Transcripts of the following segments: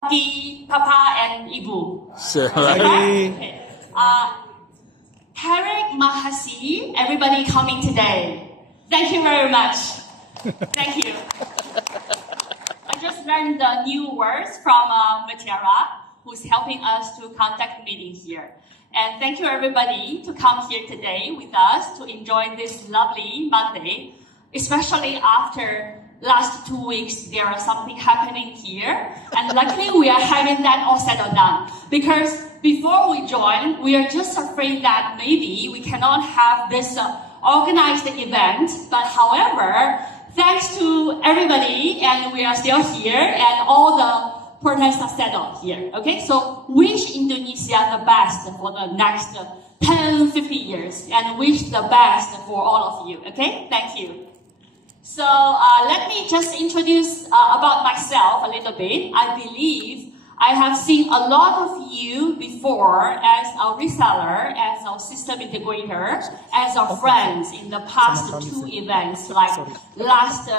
Papa and Ibu. Sure. Okay. Tarek Mahasi, everybody coming today. Thank you very much. Thank you. I just learned the new words from Mutiara, who's helping us to conduct meeting here. And thank you everybody to come here today with us to enjoy this lovely Monday, especially after last 2 weeks there is something happening here. And luckily we are having that all settled down. Because before we join, we are just afraid that maybe we cannot have this organized event. But however, thanks to everybody, and we are still here, and all the protests are settled here. Okay, so wish Indonesia the best for the next 10, 50 years, and wish the best for all of you. Okay, thank you. So let me just introduce about myself a little bit. I believe I have seen a lot of you before as our reseller, as our system integrator, as our friends in the past 2 events, like last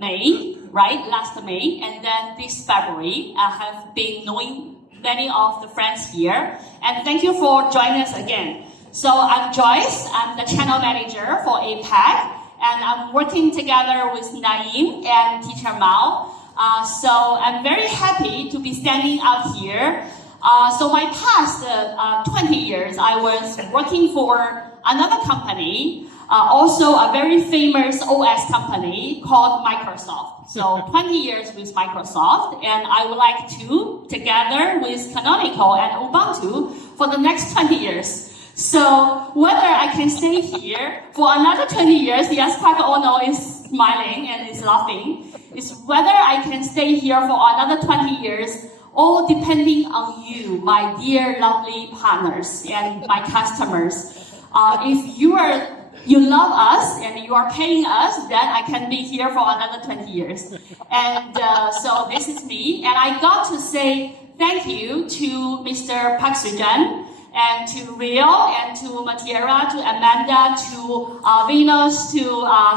May, right? Last May, and then this February. I have been knowing many of the friends here, and thank you for joining us again. So I'm Joyce. I'm the channel manager for APAC. And I'm working together with Naeem and Teacher Mao. So I'm very happy to be standing out here. So my past 20 years, I was working for another company, also a very famous OS company called Microsoft. So 20 years with Microsoft, and I would like to, together with Canonical and Ubuntu, for the next 20 years. So whether I can stay here for another 20 years, yes, Park Ono is smiling and is laughing, is whether I can stay here for another 20 years, all depending on you, my dear lovely partners and my customers. If you love us and you are paying us, then I can be here for another 20 years. And so this is me, and I got to say thank you to Mr. Park Soo-jan, and to Rio, and to Matiera, to Amanda, to Venus, to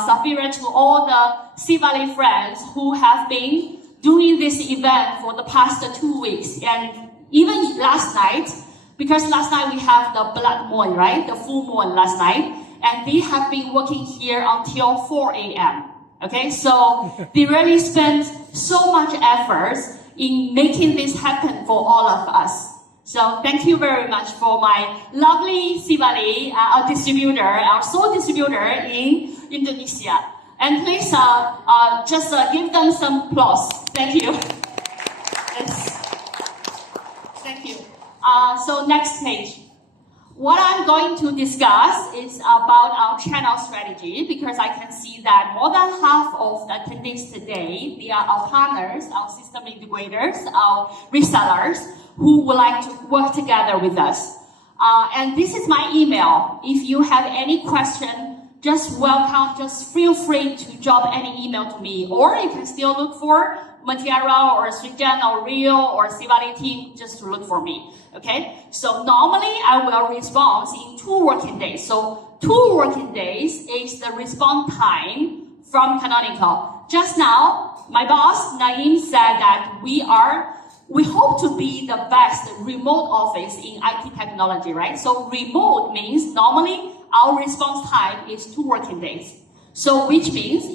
Safira, to all the Sea Valley friends who have been doing this event for the past 2 weeks. And even last night, because last night we have the blood moon, right? The full moon last night. And they have been working here until 4 a.m. Okay, so they really spent so much effort in making this happen for all of us. So thank you very much for my lovely Sea Valley, our distributor, our sole distributor in Indonesia. And please just give them some applause. Thank you. Yes. Thank you. So next page. What I'm going to discuss is about our channel strategy, because I can see that more than half of the attendees today, they are our partners, our system integrators, our resellers, who would like to work together with us. And this is my email. If you have any question, just welcome, just feel free to drop any email to me. Or you can still look for Matiara or Srijan or Rio or Sivali team, just to look for me. Okay? So normally I will respond in 2 working days. So 2 working days is the response time from Canonical. Just now, my boss, Naeem, said that we hope to be the best remote office in IT technology, right? So remote means normally our response time is 2 working days. So which means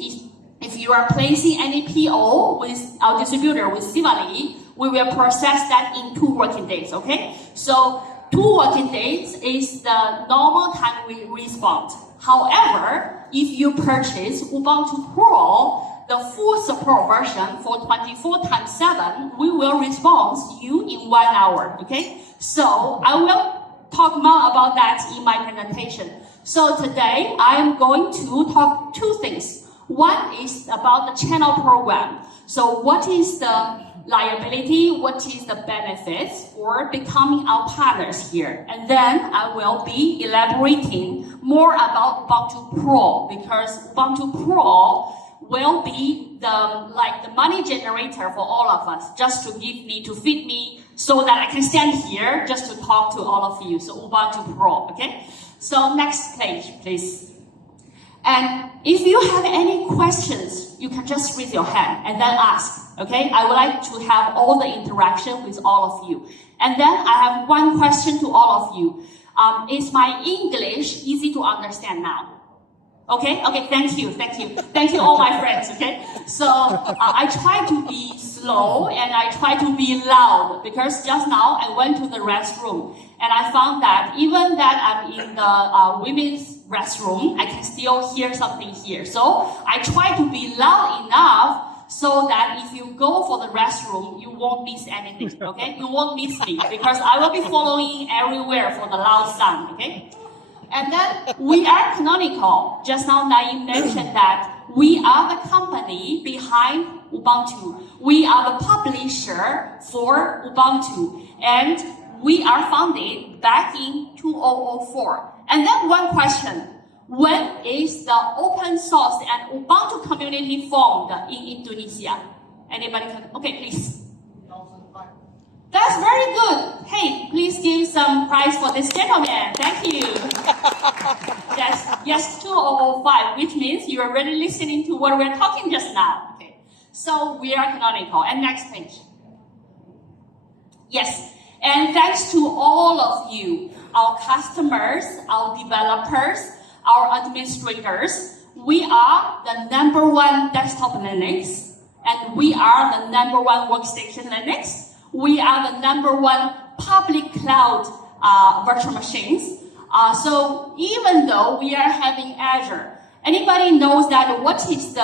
if you are placing any PO with our distributor, with Sivali, we will process that in 2 working days, okay? So 2 working days is the normal time we respond. However, if you purchase Ubuntu Pro, the full support version for 24/7, we will respond to you in 1 hour, okay? So I will talk more about that in my presentation. So today, I am going to talk 2 things. One is about the channel program. So what is the liability, what is the benefits for becoming our partners here? And then I will be elaborating more about Ubuntu Pro, because Ubuntu Pro will be the money generator for all of us, just to feed me, so that I can stand here just to talk to all of you. So Ubuntu Pro, okay? So next page, please. And if you have any questions, you can just raise your hand and then ask. Okay, I would like to have all the interaction with all of you. And then I have one question to all of you. Is my English easy to understand now? Okay, thank you. Thank you all my friends, okay? So I try to be slow and I try to be loud because just now I went to the restroom and I found that even that I'm in the women's restroom, I can still hear something here. So I try to be loud enough so that if you go for the restroom, you won't miss anything, okay? You won't miss me because I will be following everywhere for the loud sound, okay? And then we are Canonical. Just now Naeem mentioned that we are the company behind Ubuntu. We are the publisher for Ubuntu. And we are founded back in 2004. And then one question. When is the open source and Ubuntu community formed in Indonesia? Anybody can? Okay, please. 2005. That's very good. Hey, please give some prize for this gentleman. Thank you. Yes, 2005, which means you are really listening to what we're talking just now. Okay, so we are Canonical. And next page. Yes, and thanks to all of you, our customers, our developers, our administrators, we are the #1 desktop Linux, and we are the #1 workstation Linux. We are the #1 public cloud virtual machines. So even though we are having Azure, anybody knows that what is the,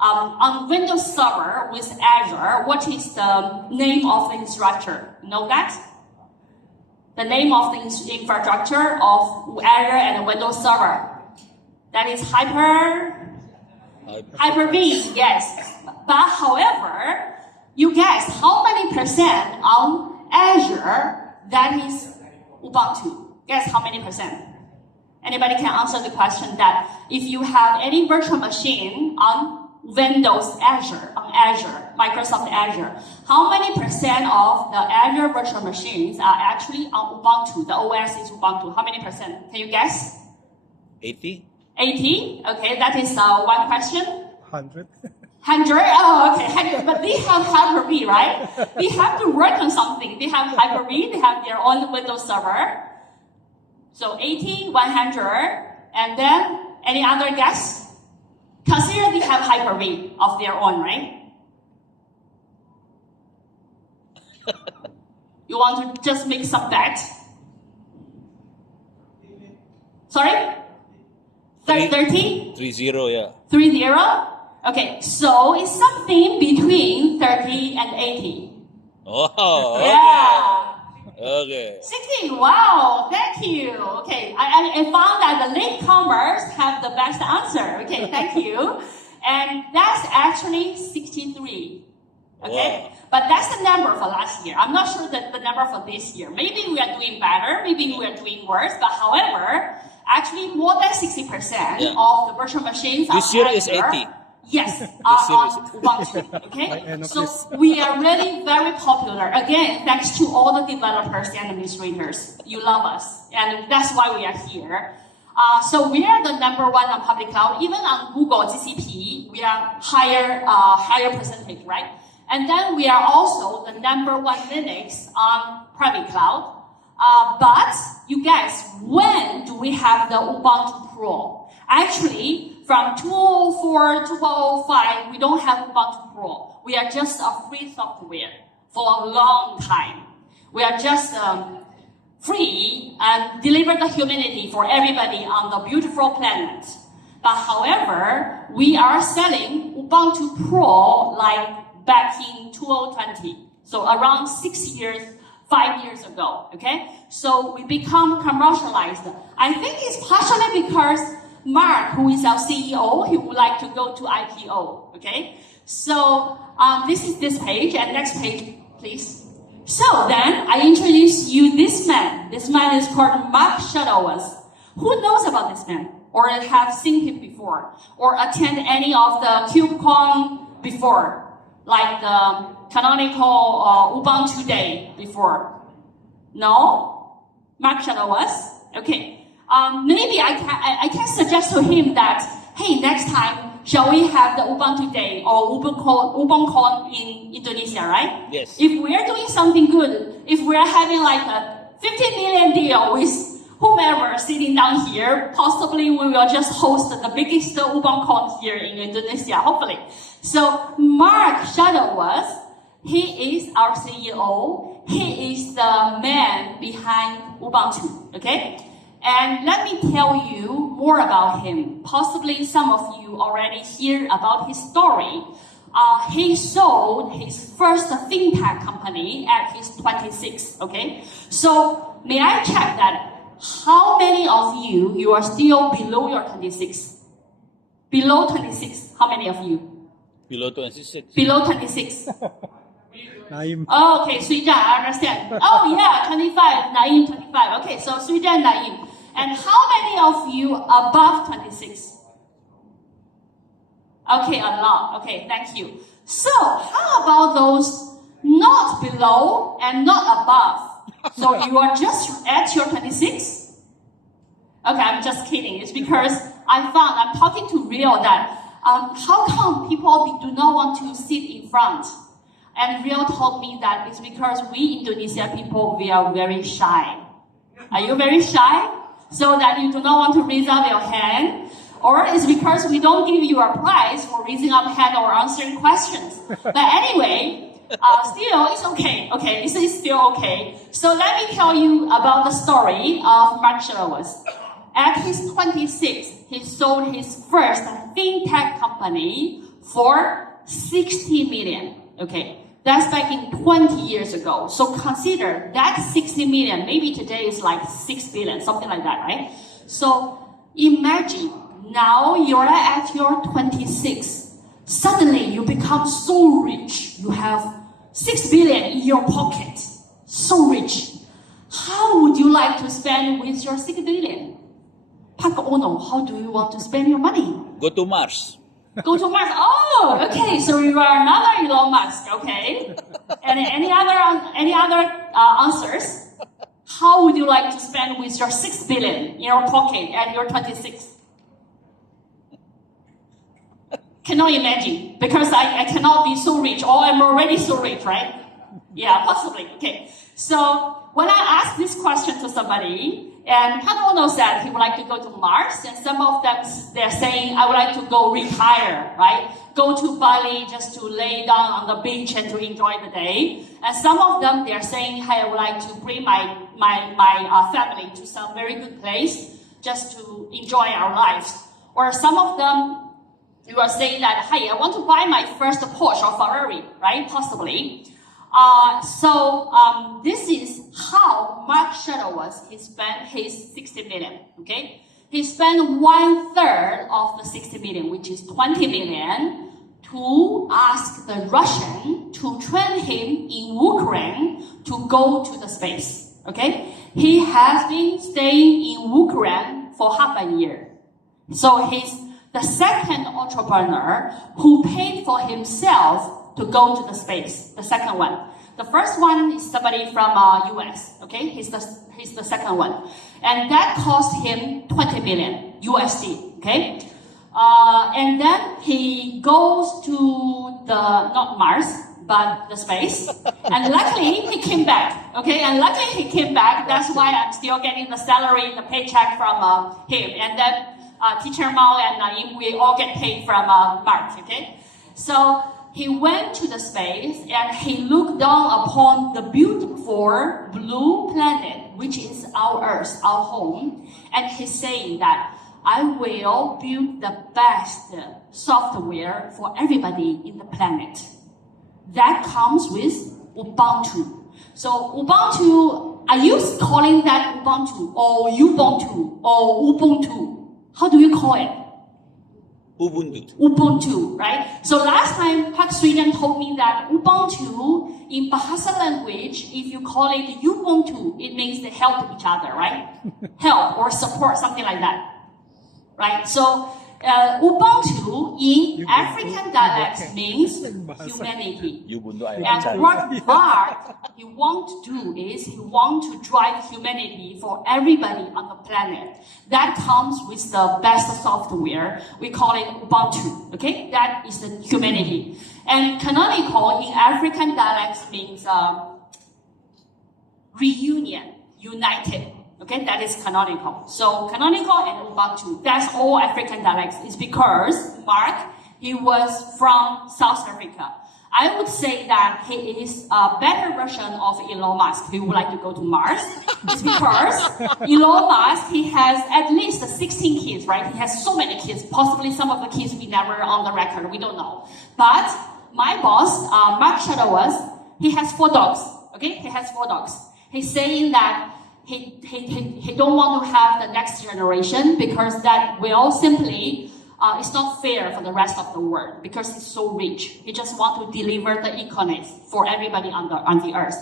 on Windows Server with Azure, what is the name of the infrastructure? Know that? The name of the infrastructure of Azure and Windows Server. That is Hyper-V, yes. But however, you guess how many percent on Azure that is Ubuntu? Guess how many percent? Anybody can answer the question that if you have any virtual machine on Windows Azure, Microsoft Azure, how many percent of the Azure virtual machines are actually on Ubuntu? The OS is Ubuntu. How many percent? Can you guess? 80? 80? Okay, that is one question. 100. 100? Oh, okay, 100. But they have Hyper-V, right? They have to work on something. They have Hyper-V, they have their own Windows Server. So 80, 100, and then any other guess? Consider they have Hyper-V of their own, right? You want to just make some bet? Sorry? 30? 30, yeah. 30? Okay, so it's something between 30 and 80. Oh, okay. Yeah. Okay. 60, wow, thank you. Okay, I found that the latecomers have the best answer. Okay, thank you. And that's actually 63. Okay, Wow. but that's the number for last year. I'm not sure that the number for this year. Maybe we are doing better, maybe we are doing worse, but however, actually more than 60% of the virtual machines This are year is Azure. 80. Yes, year on is- Ubuntu, okay? end of So this. we are really very popular. Again, thanks to all the developers and administrators. You love us, and that's why we are here. So we are the #1 on public cloud. Even on Google GCP, we are higher percentage, right? And then we are also the #1 Linux on private cloud. But you guys, when do we have the Ubuntu Pro? Actually, from 2004 to 2005, we don't have Ubuntu Pro. We are just a free software for a long time. We are just free and deliver the humanity for everybody on the beautiful planet. But however, we are selling Ubuntu Pro like back in 2020. So around 5 years ago, okay? So we become commercialized. I think it's partially because Mark, who is our CEO, he would like to go to IPO, okay? So this is this page, and next page, please. So then, I introduce you this man. This man is called Mark Shuttleworth. Who knows about this man? Or have seen him before? Or attend any of the KubeCon before? Like the Canonical Ubuntu Day before? No? Mark Shuttleworth? Okay. Maybe I can suggest to him that, hey, next time, shall we have the Ubuntu Day or UBUNTU in Indonesia, right? Yes. If we are doing something good, if we are having like a 50 million deal with whomever sitting down here, possibly we will just host the biggest UBUNTU here in Indonesia, hopefully. So Mark Shuttleworth, he is our CEO. He is the man behind Ubuntu, okay? And let me tell you more about him. Possibly some of you already hear about his story. He sold his first fintech company at his 26, okay? So may I check that how many of you are still below your 26? Below 26, how many of you? Below 26. Below 26. Naim. Oh, okay, Suijan, I understand. Oh yeah, 25, Naim 25. Okay, so Suijan, Naim. And how many of you above 26? Okay, a lot. Okay, thank you. So, how about those not below and not above? So you are just at your 26? Okay, I'm just kidding. It's because I'm talking to Rio that how come people do not want to sit in front? And Rio told me that it's because we Indonesian people, we are very shy. Are you very shy? So that you do not want to raise up your hand? Or it's because we don't give you a prize for raising up hand or answering questions. But anyway, still, it's okay. Okay, it's still okay. So let me tell you about the story of Mark Shuttleworth. At his 26, he sold his first fintech company for 60 million. Okay, that's back in 20 years ago. So consider that 60 million, maybe today is like 6 billion, something like that, right? So imagine now you're at your 26. Suddenly you become so rich. You have 6 billion in your pocket. So rich. How would you like to spend with your 6 billion? Park Ono, how do you want to spend your money? Go to Mars. Go to Mars. Oh, okay. So you are another Elon Musk. Okay. And any other answers? How would you like to spend with your 6 billion in your pocket at your 26? Cannot imagine because I cannot be so rich or I'm already so rich, right? Yeah, possibly. Okay. So when I asked this question to somebody, and Ono said he would like to go to Mars, and some of them, they're saying, I would like to go retire, right? Go to Bali just to lay down on the beach and to enjoy the day. And some of them, they're saying, hey, I would like to bring my family to some very good place just to enjoy our lives. Or some of them, you are saying that, hey, I want to buy my first Porsche or Ferrari, right? Possibly. This is how Mark Shuttleworth he spent his 60 million, okay? He spent 1/3 of the 60 million, which is 20 million, to ask the Russian to train him in Ukraine to go to the space, okay? He has been staying in Ukraine for half a year. So he's the second entrepreneur who paid for himself to go to the space, the second one. The first one is somebody from US, okay? He's the second one. And that cost him 20 million USD, okay? And then he goes to not Mars, but the space. And luckily, he came back, okay? And luckily, he came back. That's why I'm still getting the salary, the paycheck from him. And then Teacher Mao and Naim, we all get paid from Mark, okay? So he went to the space and he looked down upon the beautiful blue planet, which is our Earth, our home. And he's saying that I will build the best software for everybody in the planet. That comes with Ubuntu. So Ubuntu, are you calling that Ubuntu or Ubuntu or Ubuntu? How do you call it? Ubuntu. Ubuntu, right? So last time, Park Sweden told me that Ubuntu, in Bahasa language, if you call it Ubuntu, it means they help each other, right? Help or support, something like that, right? So Ubuntu in Ubuntu, African dialects okay. means Bahasa. humanity. UBUNTU ay And cari. what Mark he want to do is he want to drive humanity for everybody on the planet. That comes with the best software. We call it Ubuntu. Okay, that is the humanity. And canonical in African dialects means reunion, united. Okay, that is canonical. So canonical and Ubuntu, that's all African dialects. It's because Mark, he was from South Africa. I would say that he is a better version of Elon Musk. He would like to go to Mars. It's because Elon Musk, he has at least 16 kids, right? He has so many kids. Possibly some of the kids we never on the record. We don't know. But my boss, Mark Shuttleworth, he has 4 dogs. Okay, he has 4 dogs. He's saying that he don't want to have the next generation because that will simply it's not fair for the rest of the world because he's so rich. He just want to deliver the economies for everybody on the earth.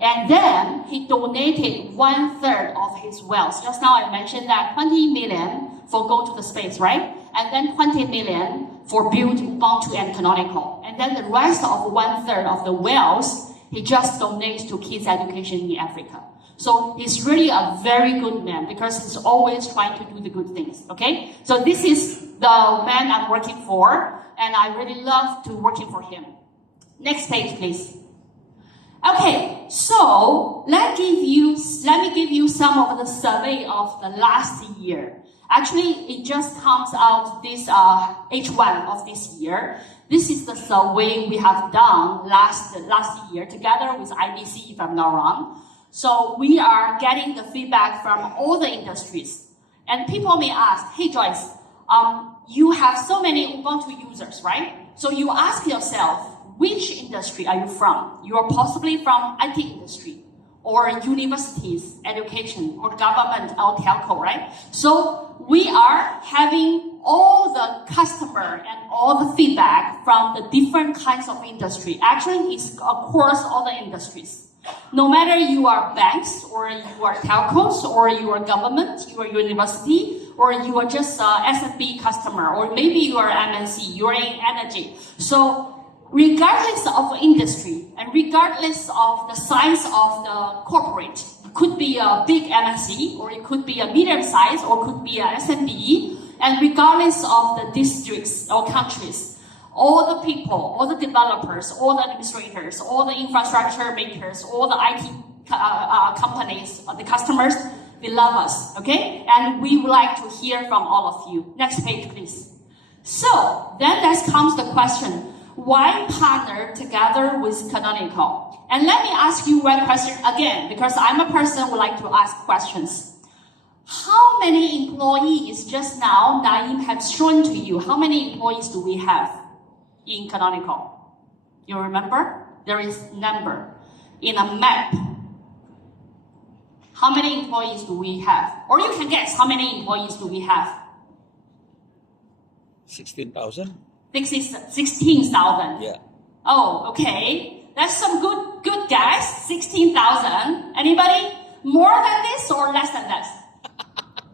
And then he donated 1/3 of his wealth. Just now I mentioned that 20 million for go to the space, right? And then 20 million for build Ubuntu and Canonical. And then the rest of 1/3 of the wealth, he just donates to kids' education in Africa. So he's really a very good man because he's always trying to do the good things, okay? So this is the man I'm working for, and I really love to working for him. Next page, please. Okay, so let me give you some of the survey of the last year. Actually, it just comes out this H1 of this year. This is the survey we have done last year together with IBC, if I'm not wrong. So we are getting the feedback from all the industries. And people may ask, hey Joyce, you have so many Ubuntu users, right? So you ask yourself, which industry are you from? You are possibly from IT industry, or universities, education, or government, or telco, right? So we are having all the customer and all the feedback from the different kinds of industry. Actually, it's across all the industries. No matter you are banks, or you are telcos, or you are government, you are university, or you are just SMB customer, or maybe you are MNC, you are in energy. So regardless of industry, and regardless of the size of the corporate, it could be a big MNC, or it could be a medium size, or it could be a SMB, and regardless of the districts or countries, all the people, all the developers, all the administrators, all the infrastructure makers, all the IT companies, the customers, they love us, okay? And we would like to hear from all of you. Next page, please. So, then that comes the question, why partner together with Canonical? And let me ask you one question again, because I'm a person who like to ask questions. How many employees just now Naeem has shown to you? How many employees do we have in Canonical? You remember? There is number in a map. How many employees do we have? Or you can guess, how many employees do we have? 16,000? 16,000. Yeah. Oh, okay. That's some good guess. 16,000. Anybody? More than this or less than that?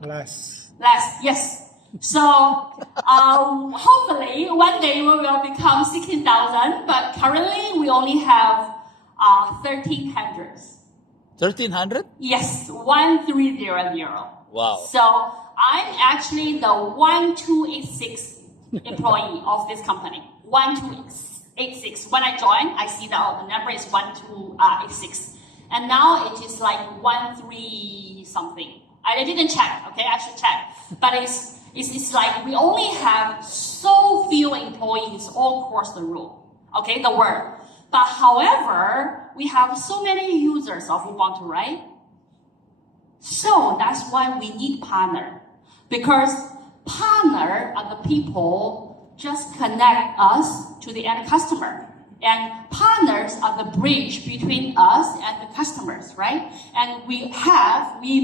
Less. Less, yes. So, hopefully, one day we will become 16,000, but currently we only have 1,300. 1,300? Yes, 1,300. Wow. So, I'm actually the 1286 employee of this company. 1286. When I joined, I see that the number is 1286. And now it is like 13 something. I didn't check, okay? I should check. But it's like we only have so few employees all across the world, But however, we have so many users of Ubuntu, right? So that's why we need partner. Because partner are the people just connect us to the end customer. And partners are the bridge between us and the customers, right? And we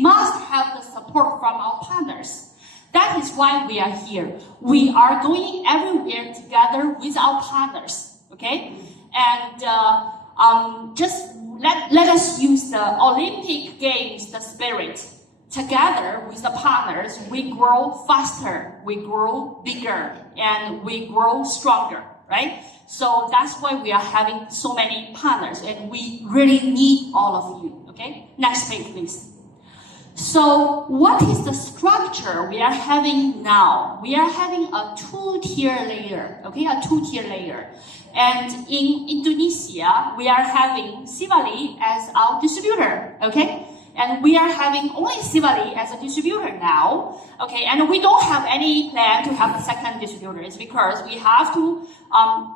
must have the support from our partners. That is why we are here. We are going everywhere together with our partners, okay? And just let us use the Olympic Games, the spirit. together with the partners, we grow faster, we grow bigger, and we grow stronger, right? So that's why we are having so many partners, and we really need all of you, okay? Next page, please. So what is the structure we are having now? We are having a two-tier layer, okay? A two-tier layer. And in Indonesia, we are having Sivali as our distributor, okay? And we are having only Sivali as a distributor now, okay? And we don't have any plan to have a second distributor. It's because we have to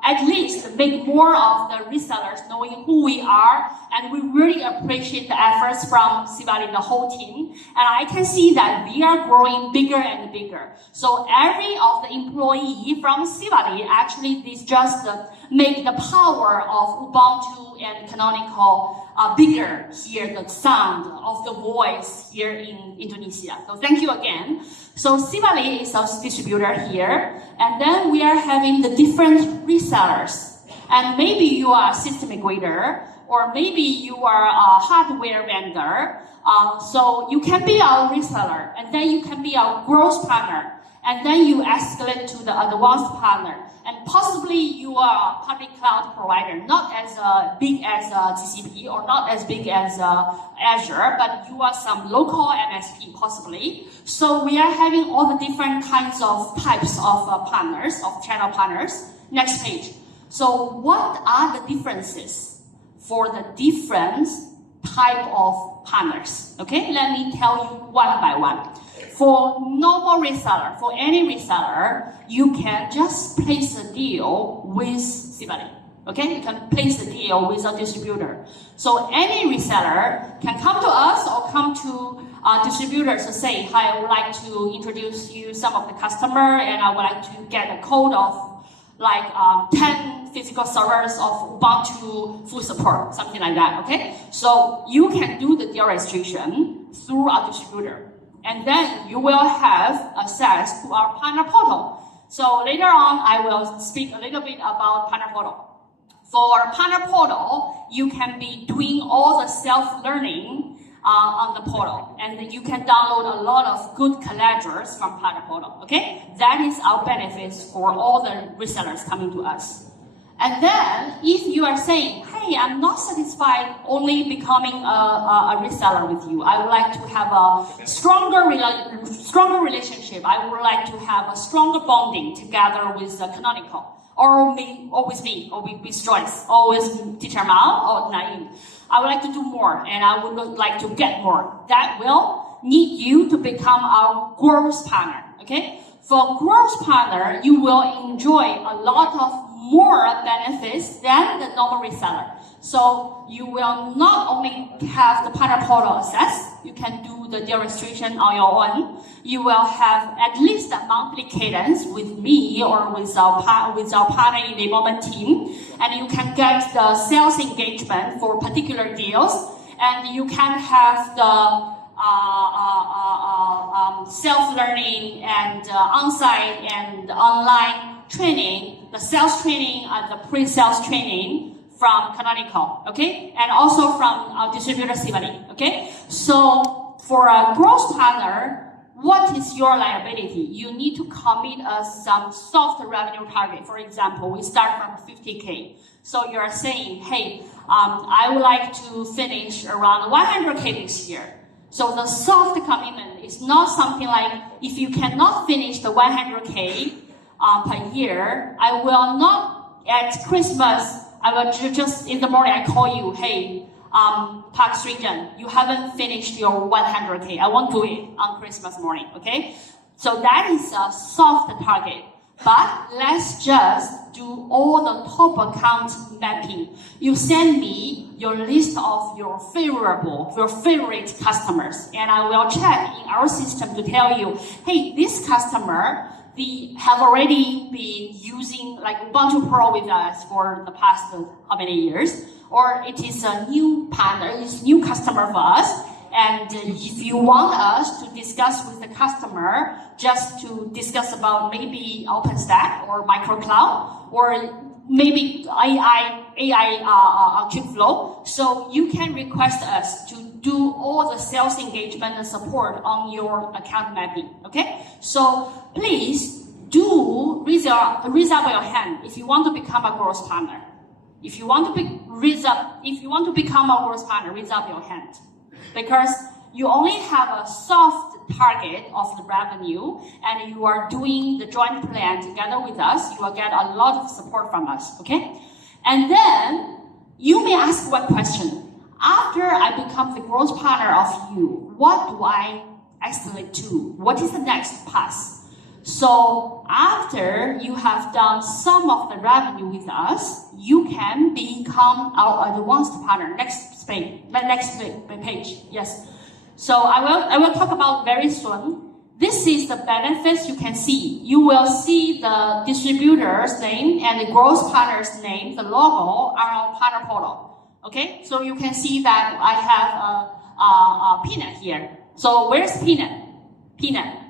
at least make more of the resellers knowing who we are, and we really appreciate the efforts from Sivali, the whole team. And I can see that we are growing bigger and bigger. So every of the employee from Sivali actually is just make the power of Ubuntu and Canonical bigger here, the sound of the voice here in Indonesia. So thank you again. So Sivali is our distributor here, and then we are having the different resellers. And maybe you are a system integrator, or maybe you are a hardware vendor. So you can be our reseller, and then you can be our growth partner, and then you escalate to the advanced partner. And possibly you are a public cloud provider, not as big as GCP or not as big as Azure, but you are some local MSP possibly. So we are having all the different kinds of types of partners, of channel partners. Next page. So what are the differences for the different type of partners? Okay, let me tell you one by one. For normal reseller, for any reseller, you can just place a deal with Sivali. Okay, you can place a deal with a distributor. So any reseller can come to us or come to distributors to say, hi, I would like to introduce you some of the customer, and I would like to get a code of like 10 physical servers of Ubuntu full support, something like that, okay? So you can do the deal registration through our distributor. And then you will have access to our partner portal. So later on, I will speak a little bit about partner portal. For partner portal, you can be doing all the self-learning on the portal. And you can download a lot of good collaterals from partner portal, okay? That is our benefits for all the resellers coming to us. And then, if you are saying, hey, I'm not satisfied only becoming a reseller with you. I would like to have a stronger relationship. I would like to have a stronger bonding together with Canonical, or with me, or with Joyce, or with Teacher Mao, or Naeem. I would like to do more, and I would like to get more. That will need you to become our growth partner, okay? For growth partner, you will enjoy a lot of more benefits than the normal reseller. So you will not only have the partner portal access, you can do the deal registration on your own. You will have at least a monthly cadence with me or with our partner enablement team, and you can get the sales engagement for particular deals, and you can have the self-learning and on-site and online training, the sales training and the pre-sales training from Canonical, okay? And also from our distributor Sivali, okay? So for a growth partner, what is your liability? You need to commit us some soft revenue target. For example, we start from 50K. So you're saying, hey, I would like to finish around 100K this year. So the soft commitment is not something like, if you cannot finish the 100K per year, I will not, at Christmas, I will just in the morning, I call you, hey, Park Region, you haven't finished your 100K. I won't do it on Christmas morning, okay? So that is a soft target. But let's just do all the top account mapping. You send me your list of your favorite customers, and I will check in our system to tell you, hey, this customer, they have already been using like Ubuntu Pro with us for the past how many years, or it is a new partner, it's a new customer for us. And if you want us to discuss with the customer, just to discuss about maybe OpenStack or microcloud, or maybe AI quick flow. So you can request us to do all the sales engagement and support on your account mapping. Okay, so please do raise up your hand if you want to become a growth partner. If you want to become a growth partner, raise up your hand, because you only have a soft target of the revenue, and you are doing the joint plan together with us. You will get a lot of support from us. Okay, and then you may ask one question: after I become the growth partner of you, what do I escalate to? What is the next path? So after you have done some of the revenue with us, you can become our advanced partner. Next page. Yes. So I will talk about very soon. This is the benefits you can see. You will see the distributor's name and the growth partner's name, the logo, on our partner portal. Okay. So you can see that I have a Peanut here. So where's Peanut? Peanut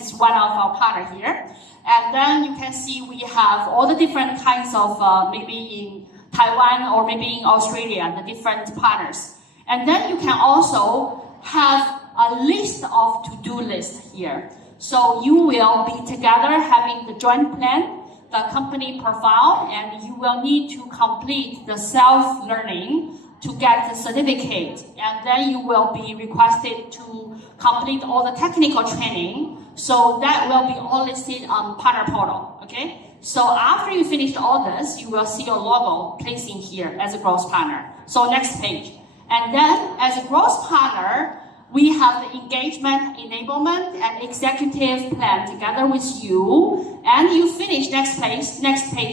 is one of our partners here. And then you can see we have all the different kinds of, maybe in Taiwan or maybe in Australia, the different partners. And then you can also have a list of to-do list here. So you will be together having the joint plan, the company profile, and you will need to complete the self-learning to get the certificate. And then you will be requested to complete all the technical training. So that will be all listed on partner portal. Okay. So after you finish all this, you will see your logo placing here as a growth partner. So next page. And then as a growth partner, we have the engagement, enablement, and executive plan together with you. And you finish, next page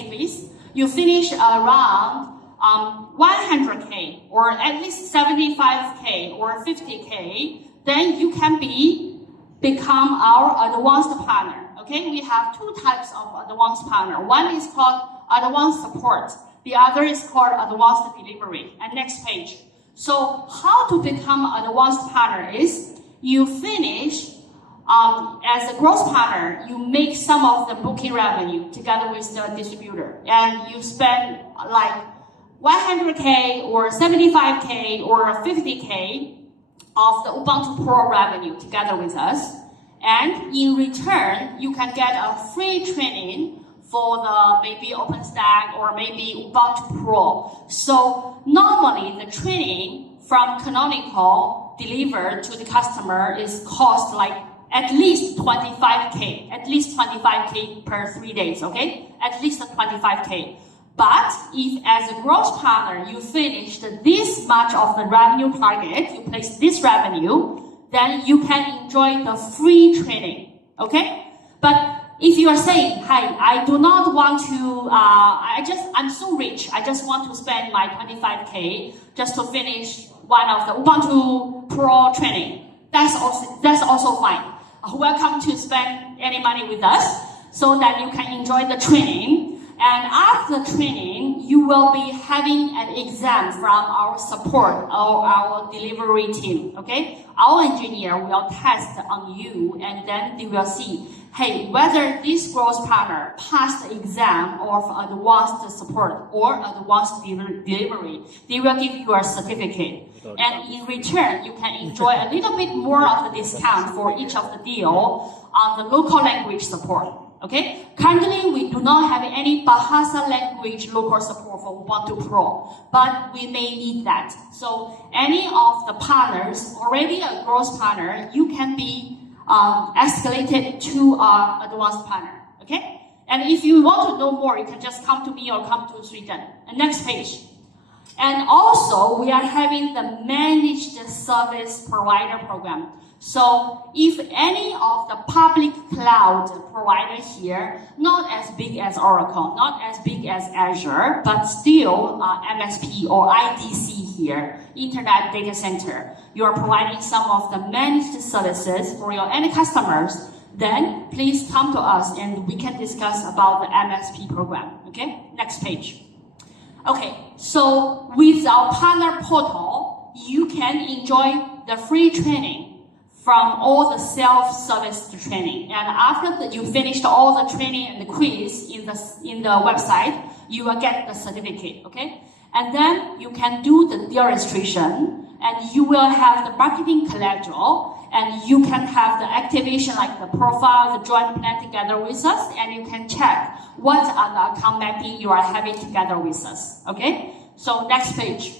please. You finish around 100K or at least 75K or 50K, then you can become our advanced partner. Okay, we have two types of advanced partner. One is called advanced support. The other is called advanced delivery. And next page. So how to become an advanced partner is you finish as a growth partner, you make some of the booking revenue together with the distributor, and you spend like 100K or 75K or 50K of the Ubuntu Pro revenue together with us. And in return, you can get a free training for the maybe OpenStack or maybe Ubuntu Pro. So normally the training from Canonical delivered to the customer is cost like at least 25K per 3 days, okay? At least 25K. But if as a growth partner, you finished this much of the revenue target, you place this revenue, then you can enjoy the free training, okay? But if you are saying, hi, I do not want to, I'm so rich, I just want to spend my 25K just to finish one of the Ubuntu Pro training, that's also fine. Welcome to spend any money with us so that you can enjoy the training. And after the training, you will be having an exam from our support or our delivery team, okay? Our engineer will test on you, and then they will see, hey, whether this growth partner passed the exam of advanced support or advanced delivery. They will give you a certificate. And in return, you can enjoy a little bit more of the discount for each of the deal on the local language support. Okay? Currently, we do not have any Bahasa language local support for Ubuntu Pro, but we may need that. So any of the partners, already a growth partner, you can be escalated to our advanced partner. Okay? And if you want to know more, you can just come to me or come to Sweden. And next page. And also, we are having the managed service provider program. So if any of the public cloud provider here, not as big as Oracle, not as big as Azure, but still MSP or IDC here, Internet Data Center, you are providing some of the managed services for your end customers, then please come to us and we can discuss about the MSP program. Okay, next page. Okay, so with our partner portal, you can enjoy the free training from all the self-service training. And after you finished all the training and the quiz in the website, you will get the certificate, okay? And then you can do the deal registration, and you will have the marketing collateral, and you can have the activation like the profile, the joint plan together with us, and you can check what are the account mapping you are having together with us, okay? So next page.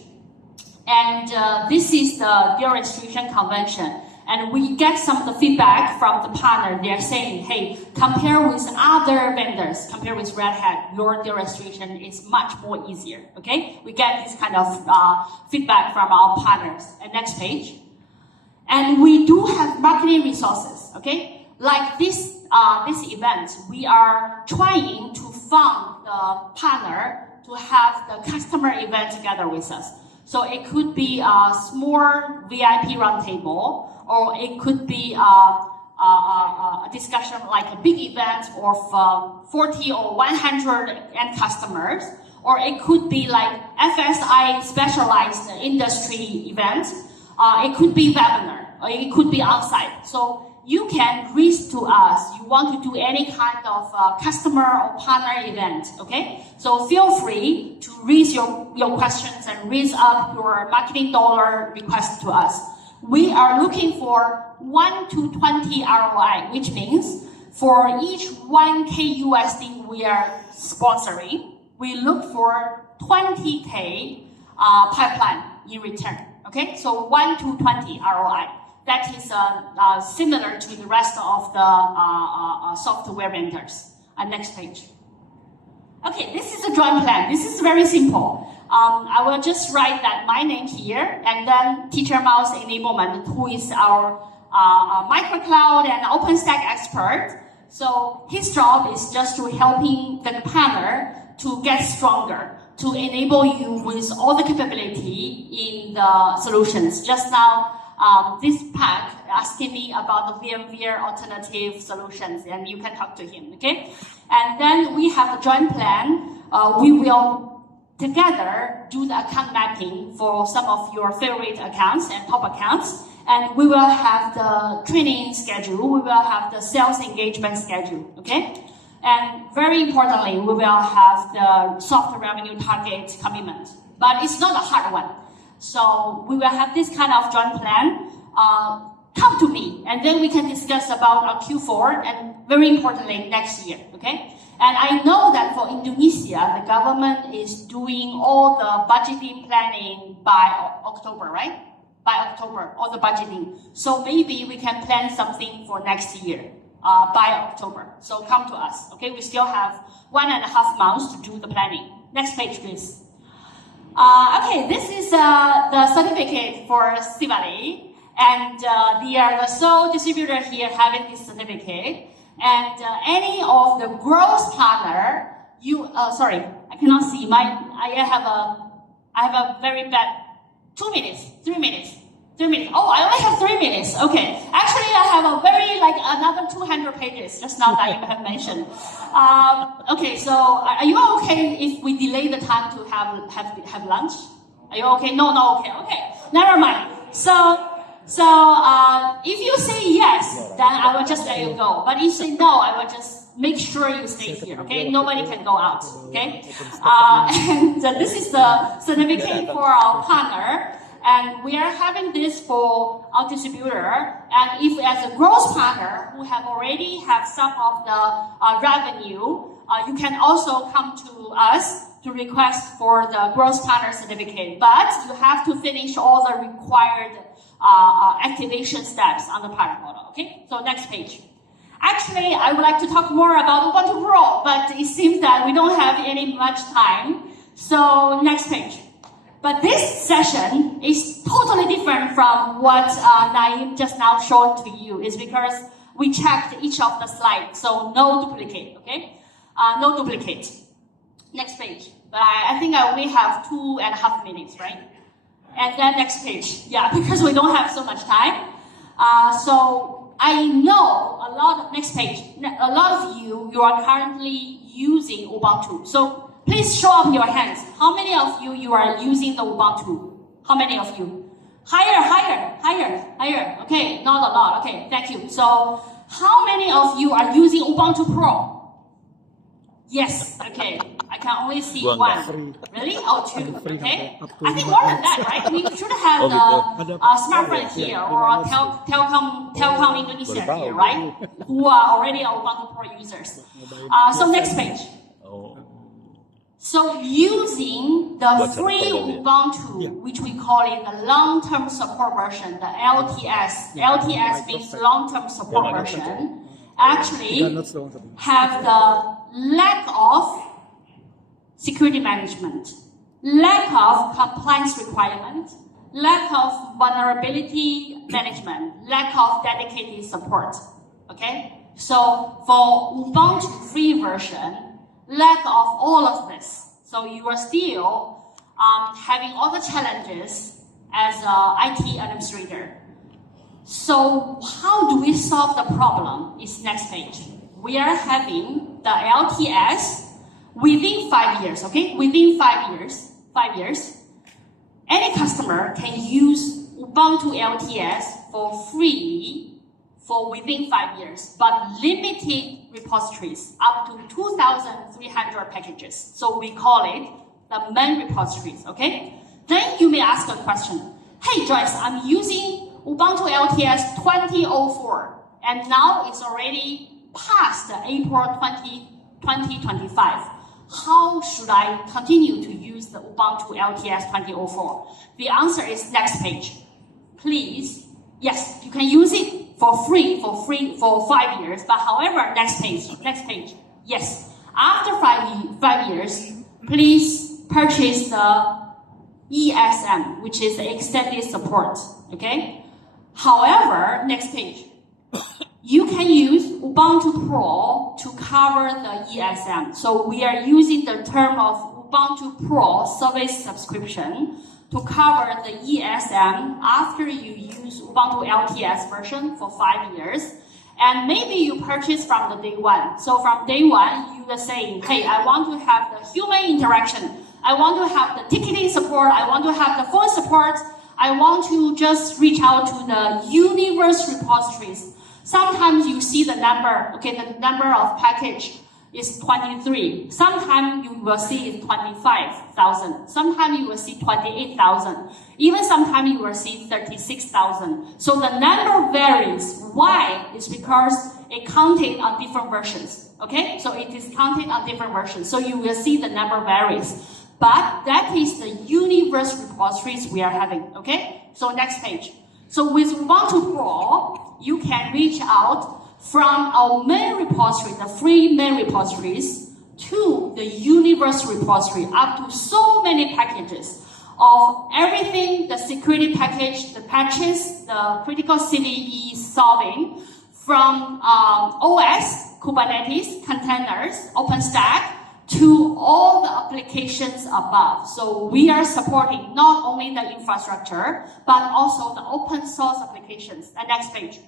And this is the deal registration convention. And we get some of the feedback from the partner. They are saying, hey, compare with other vendors, compare with Red Hat, your deal registration is much more easier, okay? We get this kind of feedback from our partners. And next page. And we do have marketing resources, okay? Like this event, we are trying to fund the partner to have the customer event together with us. So it could be a small VIP roundtable, or it could be a discussion like a big event of 40 or 100 end customers, or it could be like FSI specialized industry event. It could be webinar, or it could be outside. So you can reach to us. You want to do any kind of customer or partner event, okay? So feel free to raise your questions and raise up your marketing dollar request to us. We are looking for 1 to 20 ROI, which means for each 1K USD we are sponsoring, we look for 20K pipeline in return, okay? So 1 to 20 ROI. That is similar to the rest of the software vendors. Next page. Okay, this is a joint plan. This is very simple. I will just write that my name here, and then Teacher Mouse Enablement, who is our microcloud and OpenStack expert. So his job is just to helping the partner to get stronger, to enable you with all the capability in the solutions. Just now, this pack asking me about the VMware alternative solutions, and you can talk to him, okay? And then we have a joint plan. We will together do the account mapping for some of your favorite accounts and top accounts, and we will have the training schedule, we will have the sales engagement schedule, okay? And very importantly, we will have the software revenue target commitment, but it's not a hard one. So we will have this kind of joint plan. Come to me, and then we can discuss about our Q4 and very importantly next year, okay? And I know that for Indonesia, the government is doing all the budgeting planning by October, right? By October, all the budgeting. So maybe we can plan something for next year by October. So come to us, okay? We still have 1.5 months to do the planning. Next page, please. Okay, this is the certificate for Sivali, and they are the sole distributor here having this certificate. And any of the growth partner, sorry, I cannot see. I have a very bad 2 minutes, 3 minutes. 3 minutes. Oh, I only have 3 minutes. Okay. Actually, I have a very, another 200 pages just now that you have mentioned. Okay, so are you okay if we delay the time to have lunch? Are you okay? No, okay. Never mind. So if you say yes, then I will just let you go. But if you say no, I will just make sure you stay here, okay? Nobody can go out, okay? And this is the certificate for our partner. And we are having this for our distributor. And if as a growth partner who have already have some of the revenue, you can also come to us to request for the growth partner certificate. But you have to finish all the required activation steps on the partner model, okay? So next page. Actually, I would like to talk more about UBUNTU Pro, but it seems that we don't have any much time. So next page. But this session is totally different from what Naeem just now showed to you. It's because we checked each of the slides, so no duplicate, okay? No duplicate. Next page. But I think I only have 2.5 minutes, right? And then next page. Yeah, because we don't have so much time. So I know a lot of, next page, a lot of you are currently using UBUNTU. So please show up your hands. How many of you are using the UBUNTU? How many of you? Higher. Okay, not a lot. Okay, thank you. So how many of you are using UBUNTU Pro? Yes, okay. I can only see One one. free. Really? Oh, two. Free Okay. up to I think more than that, right? We should have Okay, the good. smartphone here or Telkom Indonesia here, right? Who are already Ubuntu Pro users. So next page. Oh. So using the What's free the color? Ubuntu, which we call it the long-term support version, the LTS. LTS means long-term support version. Actually, have the lack of security management, lack of compliance requirement, lack of vulnerability management, lack of dedicated support. Okay? So for Ubuntu free version, lack of all of this. So you are still having all the challenges as an IT administrator. So how do we solve the problem is next page. We are having the LTS within 5 years, okay? Within 5 years, any customer can use Ubuntu LTS for free for within 5 years, but limited repositories up to 2,300 packages. So we call it the main repositories, okay? Then you may ask a question. Hey Joyce, I'm using Ubuntu LTS 2004, and now it's already past April 2025. How should I continue to use the Ubuntu LTS 2004? The answer is next page. Please, yes, you can use it for free for 5 years, but however, next page, yes. After 5 years, please purchase the ESM, which is the extended support, okay? However, next page, you can use Ubuntu Pro to cover the ESM. So we are using the term of Ubuntu Pro service subscription to cover the ESM after you use Ubuntu LTS version for 5 years. And maybe you purchase from the day one. So from day one, you are saying, hey, I want to have the human interaction. I want to have the ticketing support. I want to have the phone support. I want to just reach out to the universe repositories. Sometimes you see the number, okay, the number of package is 23. Sometimes you will see it's 25,000. Sometimes you will see 28,000. Even sometimes you will see 36,000. So the number varies. Why? It's because it counted on different versions. Okay? So it is counted on different versions. So you will see the number varies. But that is the universe repositories we are having. Okay? So next page. So with Ubuntu Pro, you can reach out from our main repository, the free main repositories, to the universe repository, up to so many packages of everything, the security package, the patches, the critical CVE solving, from OS, Kubernetes, containers, OpenStack, to all the applications above. So we are supporting not only the infrastructure, but also the open source applications. The next page.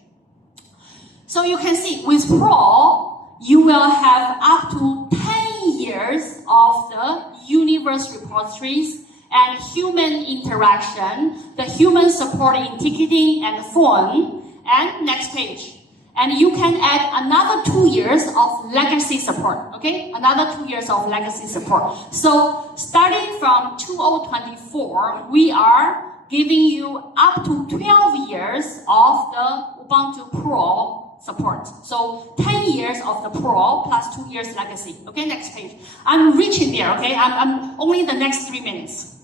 So you can see with Pro, you will have up to 10 years of the universe repositories and human interaction, the human support in ticketing and phone, and next page. And you can add another 2 years of legacy support, okay? Another 2 years of legacy support. So starting from 2024, we are giving you up to 12 years of the Ubuntu Pro support. So 10 years of the Pro plus 2 years legacy. Okay, next page. I'm reaching there, okay? I'm only the next 3 minutes.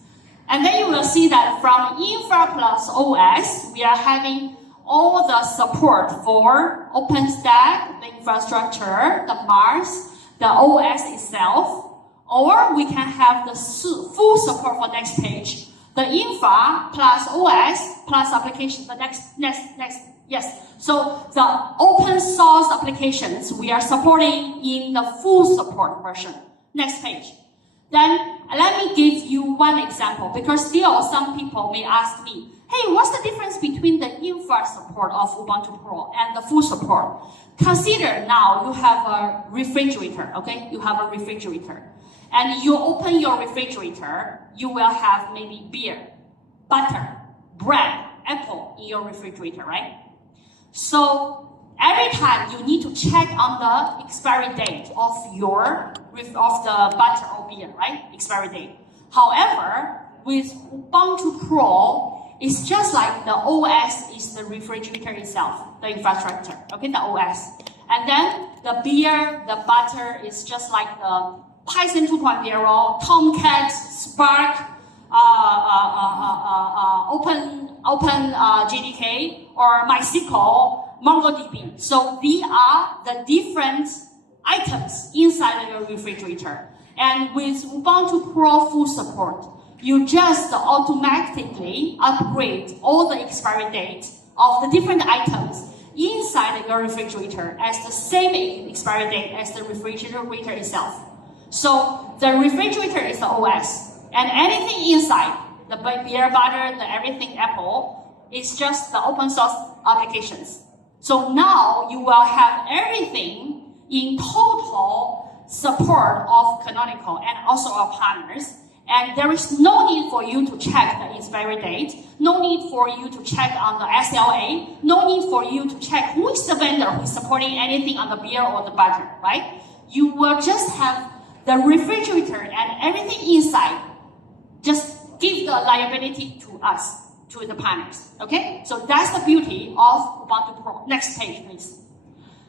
And then you will see that from Infra plus OS, we are having all the support for OpenStack, the infrastructure, the Mars, the OS itself, or we can have the full support for next page. The Infra plus OS plus application, the next, yes. So the open source applications we are supporting in the full support version. Next page. Then let me give you one example, because still some people may ask me, hey, what's the difference between the infra support of Ubuntu Pro and the full support? Consider now you have a refrigerator, okay? You have a refrigerator. And you open your refrigerator, you will have maybe beer, butter, bread, apple in your refrigerator, right? So every time you need to check on the expiry date of the butter or beer, right? Expiry date. However, with UBUNTU Pro, it's just like the OS is the refrigerator itself, the infrastructure, okay, the OS. And then the beer, the butter is just like the Python 2.0, Tomcat, Spark, Open JDK, or MySQL, MongoDB. So these are the different items inside your refrigerator. And with UBUNTU Pro full support, you just automatically upgrade all the expiry date of the different items inside your refrigerator as the same expiry date as the refrigerator itself. So the refrigerator is the OS, and anything inside, the beer, butter, the everything Apple, is just the open source applications. So now you will have everything in total support of Canonical and also our partners. And there is no need for you to check the expiry date, no need for you to check on the SLA, no need for you to check who is the vendor who is supporting anything on the beer or the butter, right? You will just have the refrigerator and everything inside. Just give the liability to us, to the partners, okay? So that's the beauty of UBUNTU Pro. Next page, please.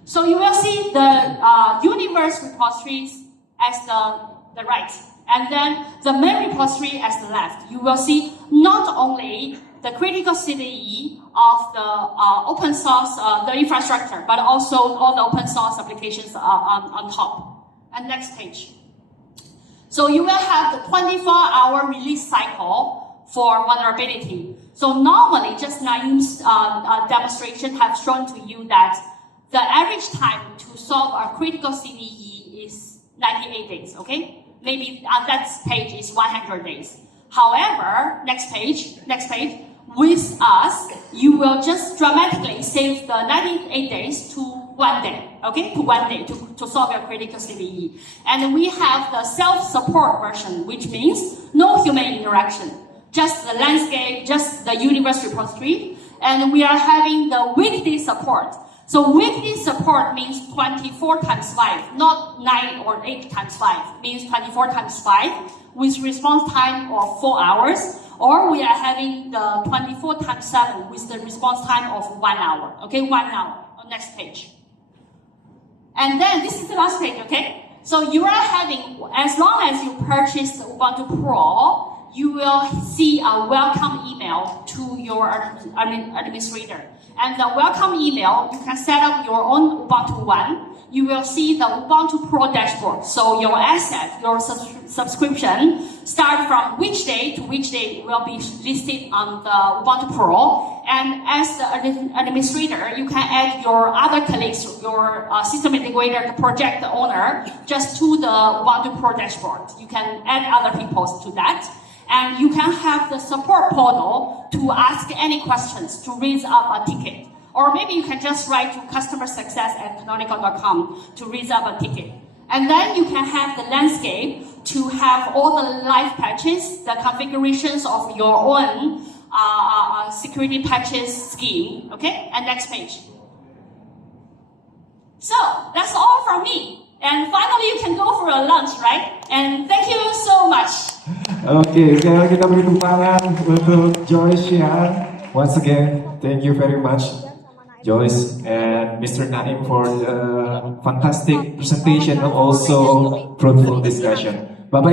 So you will see the universe repositories as the right, and then the main repository as the left. You will see not only the critical CVE of the open source, the infrastructure, but also all the open source applications on top. And next page. So you will have the 24-hour release cycle for vulnerability. So normally, just Naeem's demonstration have shown to you that the average time to solve a critical CVE is 98 days, okay? Maybe on that page is 100 days. However, next page, with us, you will just dramatically save the 98 days to 1 day, okay? To 1 day to solve your critical CVE. And we have the self-support version, which means no human interaction, just the landscape, just the universe repository. And we are having the weekly support. So weekly support means 24 times 5, not 9 or 8 times 5, means 24 times 5 with response time of 4 hours, or we are having the 24 times 7 with the response time of 1 hour, okay, 1 hour. On next page. And then this is the last page, okay? So you are having, as long as you purchase the UBUNTU Pro, you will see a welcome email to your administrator. And the welcome email, you can set up your own UBUNTU One. You will see the UBUNTU Pro dashboard. So your asset, your subscription, start from which day to which day will be listed on the UBUNTU Pro. And as the administrator, you can add your other colleagues, your system integrator, the project owner, just to the UBUNTU Pro dashboard. You can add other people to that. And you can have the support portal to ask any questions, to raise up a ticket. Or maybe you can just write to customersuccess@canonical.com to raise up a ticket. And then you can have the landscape to have all the live patches, the configurations of your own security patches scheme. Okay, and next page. So that's all from me. And finally, you can go for a lunch, right? And thank you so much. Oke, sekarang kita beri tepuk tangan untuk Joyce ya. Once again, thank you very much, Joyce and Mr. Naeem for the fantastic presentation and also fruitful discussion.